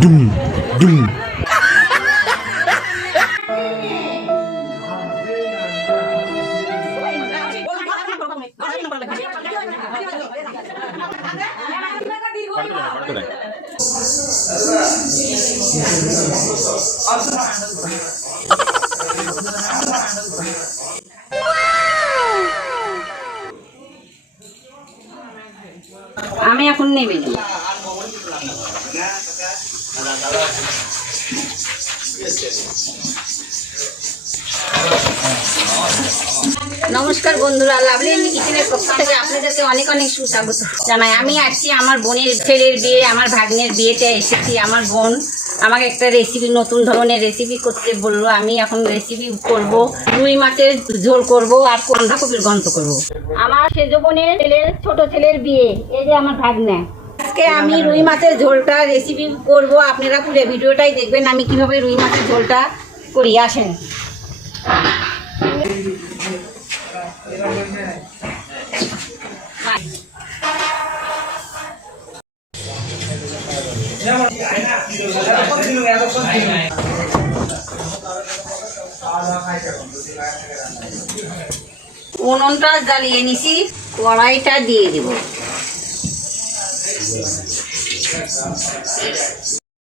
ডুম ডুম। আমি এখন নেবে নমস্কার বন্ধুরা, লাভলি কিচেনের পক্ষ থেকে আপনাদেরকে অনেক অনেক সুস্বাগত জানাই। আমি আসছি আমার বোনের ছেলের বিয়ে, আমার ভাগ্নের বিয়েতে এসেছি। আমার বোন আমাকে একটা রেসিপি, নতুন ধরনের রেসিপি করতে বললো। আমি এখন রেসিপি করব, রুই মাছের ঝোল করব আর বাঁধাকপির গন্ধ করব। আমার সেজ বোনের ছেলের ছোট ছেলের বিয়ে, এই যে আমার ভাগ্নে। আজকে আমি রুই মাছের ঝোলটা রেসিপি করব। আপনারা পুরো ভিডিওটাই দেখবেন আমি কিভাবে রুই মাছের ঝোলটা করি। আসেন। উনুনটা জ্বালিয়ে নিছি, কড়াইটা দিয়ে দেব।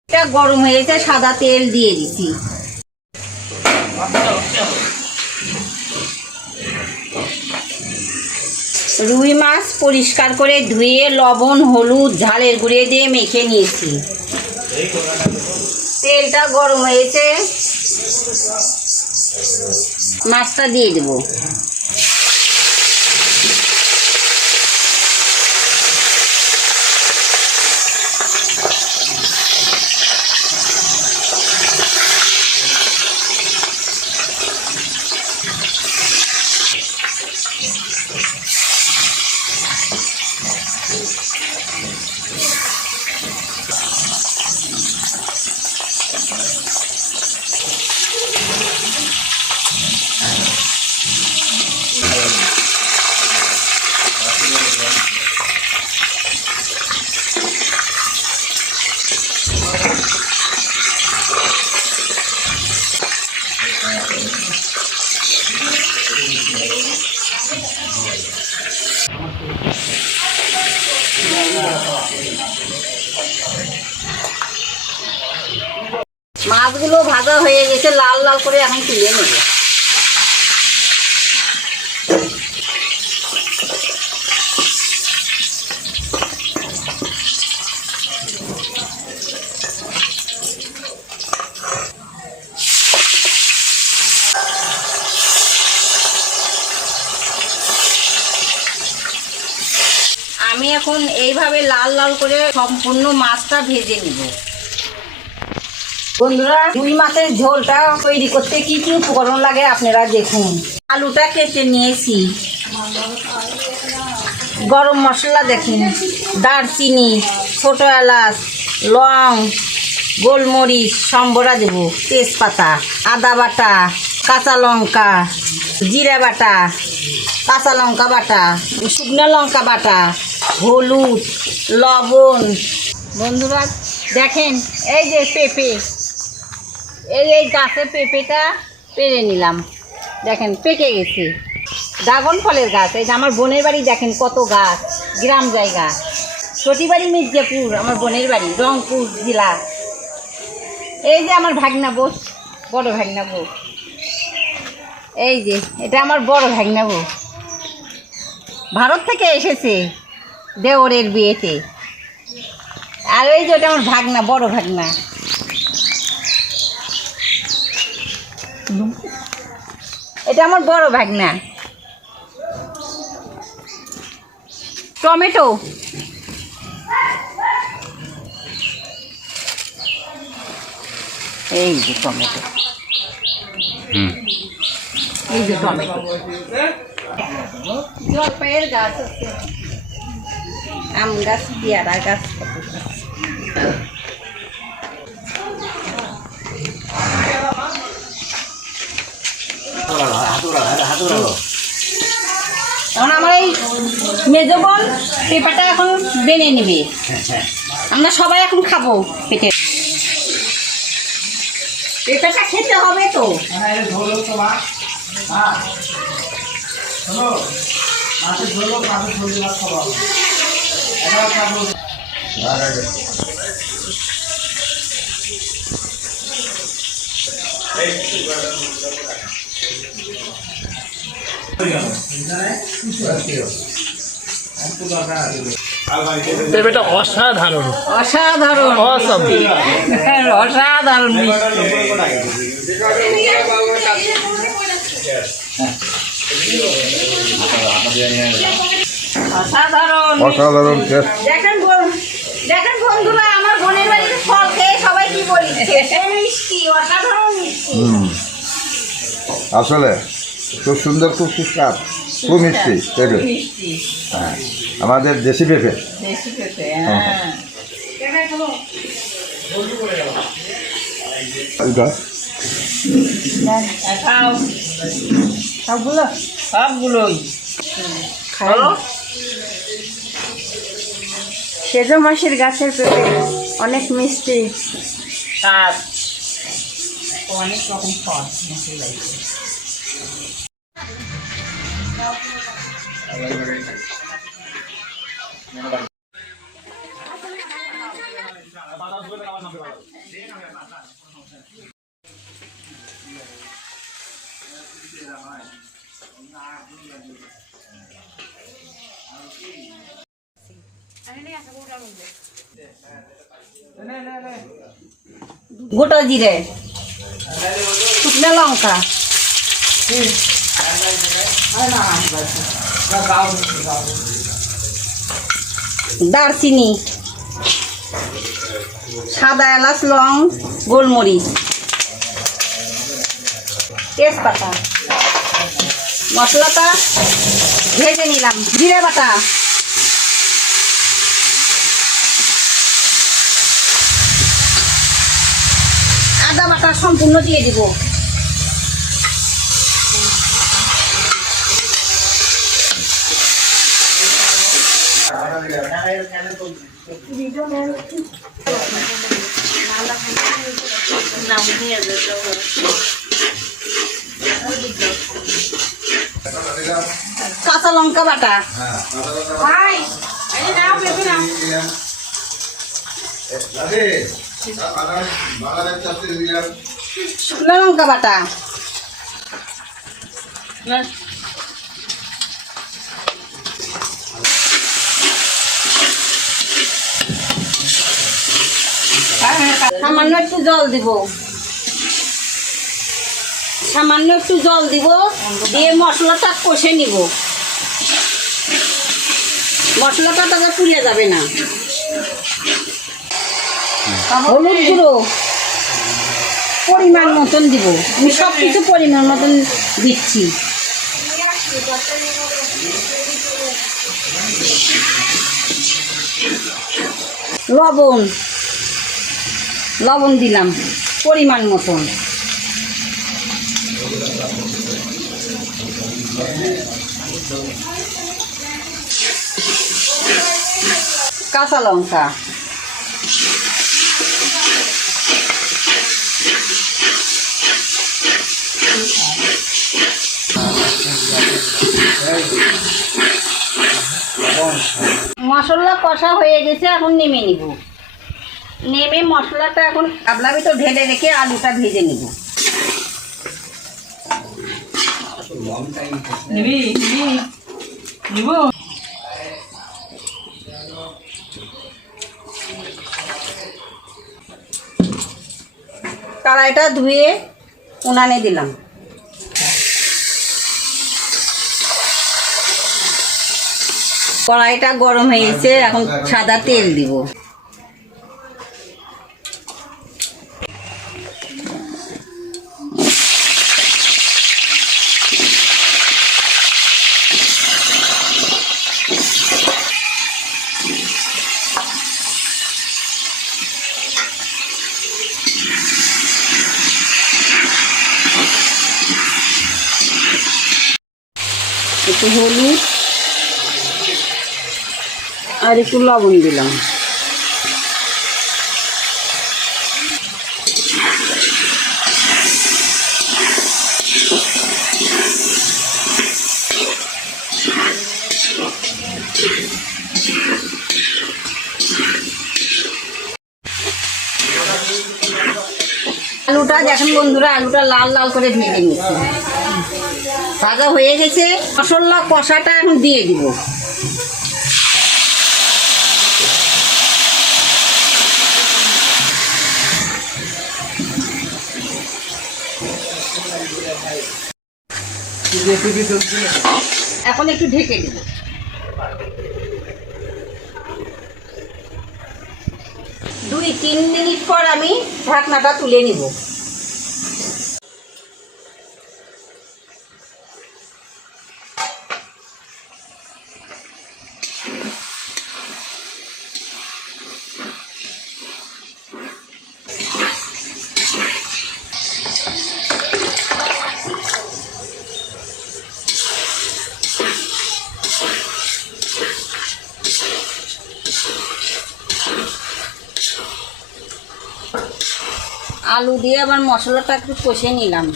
এটা গরম হয়েছে, সাদা তেল দিয়ে দিছি। রুই মাছ পরিষ্কার করে ধুয়ে লবণ, হলুদ, ঝালের গুঁড়ে দিয়ে মেখে নিয়েছি। তেলটা গরম হয়েছে, মাছটা দিয়ে দেব। মাছগুলো ভাজা হয়ে গেছে, লাল লাল করে এখন তুলে নেব। আমি এখন এইভাবে লাল লাল করে সম্পূর্ণ মাছটা ভেজে নিব। বন্ধুরা, রুই মাছের ঝোলটা তৈরি করতে কি কি উপকরণ লাগে আপনারা দেখুন। আলুটা কেটে নিয়েছি, গরম মশলা দেখুন, দারচিনি, ছোট এলাচ, লং, গোলমরিচ, সম্বরা দেব, তেজপাতা, আদা বাটা, কাঁচা লঙ্কা, জিরা বাটা, কাঁচা লঙ্কা বাটা, শুকনো লঙ্কা বাটা, হলুদ, লবণ। বন্ধুরা দেখেন, এই যে পেঁপে, এই গাছের পেঁপেটা পেরে নিলাম। দেখেন পেকে গেছে, ড্রাগন ফলের গাছ। এই যে আমার বোনের বাড়ি, দেখেন কত গাছ, গ্রাম জায়গা। সতীবাড়ি মির্জাপুর, আমার বোনের বাড়ি রংপুর জেলা। এই যে আমার ভাগনা বউ, বড় ভাগনা বউ। এই যে এটা আমার বড় ভাগনা বউ, ভারত থেকে এসেছে দেওরের বিয়েতে। আর এই যে ওটা আমার ভাগনা, বড় ভাগনা। এটা আমার বড় ভাগনা। টমেটো, এই যে টমেটো, এই যে টমেটো। জলপাইয়ের গাছ আছে, আম গাছ, পেয়ারা গাছ। এখন আমার এই মেজো বোন পেঁপাটা এখন বেনে নেবে, আমরা সবাই এখন খাবো পেটে। পেঁপেটা খেতে হবে তো। পেঁপেটা অসাধারণ অসাধারণ অসাধারণ অসাধারণ অসাধারণ টেস্ট। দেখেন বন্ধুরা, আমার বোনের বাড়িতে ফল খেয়ে সবাই কি বলছে, মিষ্টি, অসাধারণ মিষ্টি। আসলে খুব সুন্দর, খুব সুস্বাদ, খুব মিষ্টি পেঁপে। হ্যাঁ, আমাদের দেশি পেঁপে। দেশি পেঁপে, হ্যাঁ। খাও সবগুলোই খাও। সেজো মাসির গাছের পেঁপে অনেক মিষ্টি স্বাদ, অনেক রকম ফল মিষ্টি লাগছে। গোটা জিরে, শুকনো লঙ্কা, দারচিনি, সাদা এলাচ, লং, গোলমরিচ, তেজপাতা। মশলাটা ভেজে নিলাম। জিরে বাটা, আদা বাটা সম্পূর্ণ দিয়ে দিব। কাঁচা লঙ্কা বাটা, শুকনো লঙ্কা বাটা, সামান্য একটু জল দিব, সামান্য একটু জল দিব, দিয়ে মশলাটা কষে নিব। মশলাটা তবে পুড়ে যাবে না। হলুদ গুঁড়ো পরিমাণ মতন দিব, আমি সব কিছু পরিমাণ মতন দিচ্ছি। লবণ, লবণ দিলাম পরিমাণ মতন। কাঁচা লঙ্কা, মশলা কষা হয়ে গেছে, এখন নেমে নিব। নেমে মশলাটা এখন কাবলা ভিতর ঢেলে রেখে আলুটা ভেজে নিব। কড়াইটা ধুয়ে উনানে দিলাম। কড়াইটা গরম হয়েছে, এখন সাদা তেল দিব। একটু হলুদ আর একটু লবণ দিলাম। আলুটা দেখেন বন্ধুরা, আলুটা লাল লাল করে ভেজে নিচ্ছি। ভাজা হয়ে গেছে, মশলা কষাটা এখন দিয়ে দিব। এখন একটু ঢেকে দিব। 2-3 মিনিট পর আমি ঢাকনাটা তুলে নিব। আলু দিয়ে আবার মশলাটা একটু কষে নিলাম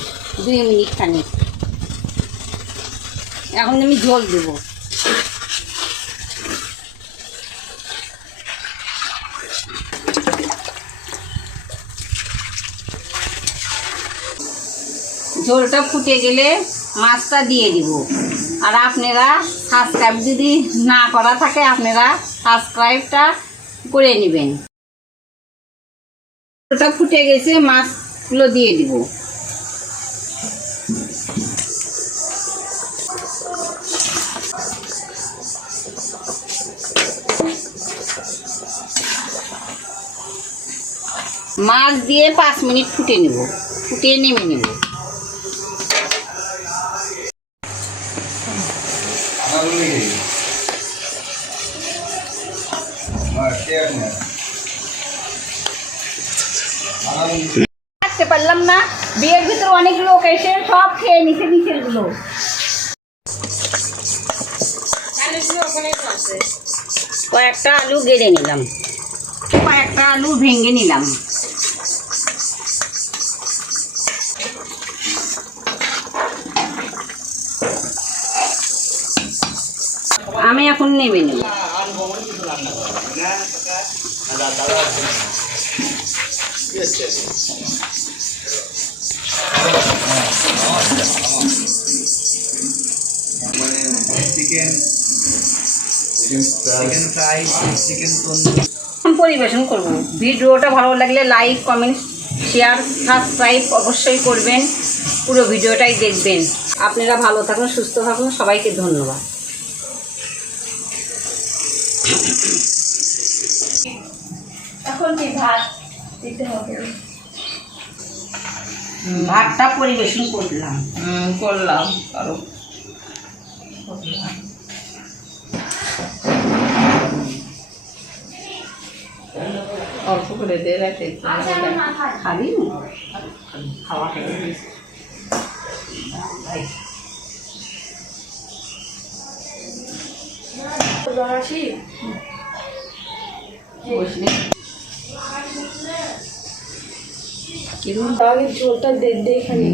2 মিনিট খানিক। এখন আমি ঝোল দেব। ঝোলটা ফুটে গেলে মাছটা দিয়ে দিব। আর আপনারা সাবস্ক্রাইব যদি না করা থাকে আপনারা সাবস্ক্রাইবটা করে নেবেন। ওটা ফুটে গেছে, মাছগুলো দিয়ে দিব। মাছ দিয়ে 5 মিনিট ফুটে নেব, ফুটিয়ে নেমে নেব। থাকতে পারলাম না, বিয়ের ভিতরে অনেক লোক এসে সব খেয়ে নিচে নিচের গুলো। কয়েকটা আলু গেড়ে নিলাম, কয়েকটা আলু ভেঙে নিলাম। আমি এখন নেবে নেব। পরিবেশন করব। ভিডিওটা ভালো লাগলে লাইক, কমেন্ট, শেয়ার, সাবস্ক্রাইব অবশ্যই করবেন। পুরো ভিডিওটাই দেখবেন। আপনারা ভালো থাকুন, সুস্থ থাকুন। সবাইকে ধন্যবাদ। এখন কি ভাত দিতে হবে? ভাতটা পরিবেশন করলাম। আরো অল্প করে দিয়ে রাখে খাবি খাওয়া খেয়ে তাহলে ঝোলটা দেখবে এখানে।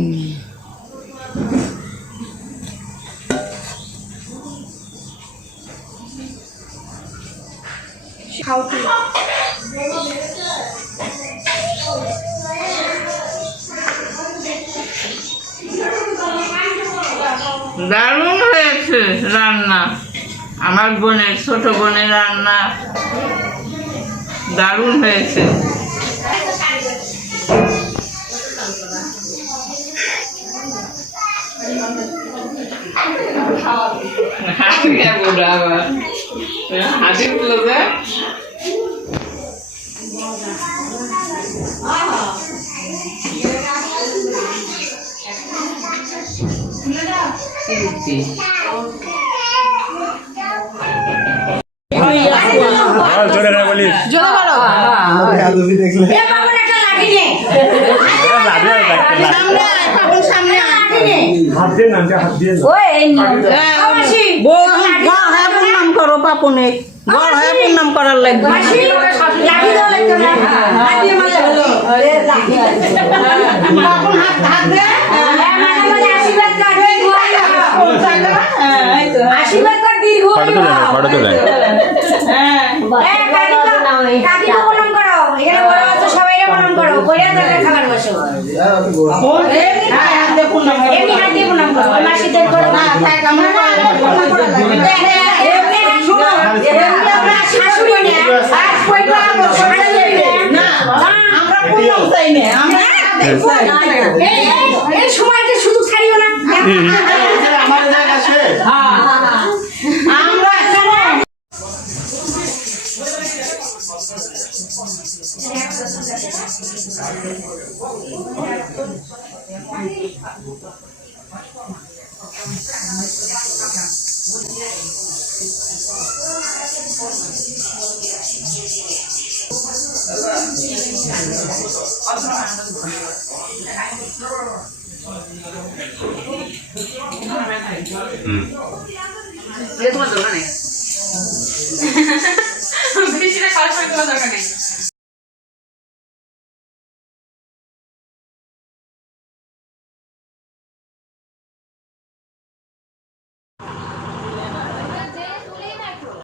দারুণ হয়েছে রান্না। আমার বোনের, ছোট বোনের রান্না দারুণ হয়েছে। হাসি তুলেছে। নাম করার লাগবে। সবাই প্রণাম করো। বইয়া ধরে খাবার বসো এমনি হাত দিয়ে প্রণাম করো মাসিদের করো না থাক আমরা শুনো আমরা শাশুড়ি না আর কইবা না আমরা প্রণাম চাই না আমরা এই সময়টা শুধু ছাড়িও না আমার জায়গা আছে আমরা তোমার দরকার নেই বেশিটা খাওয়ার দরকার নেই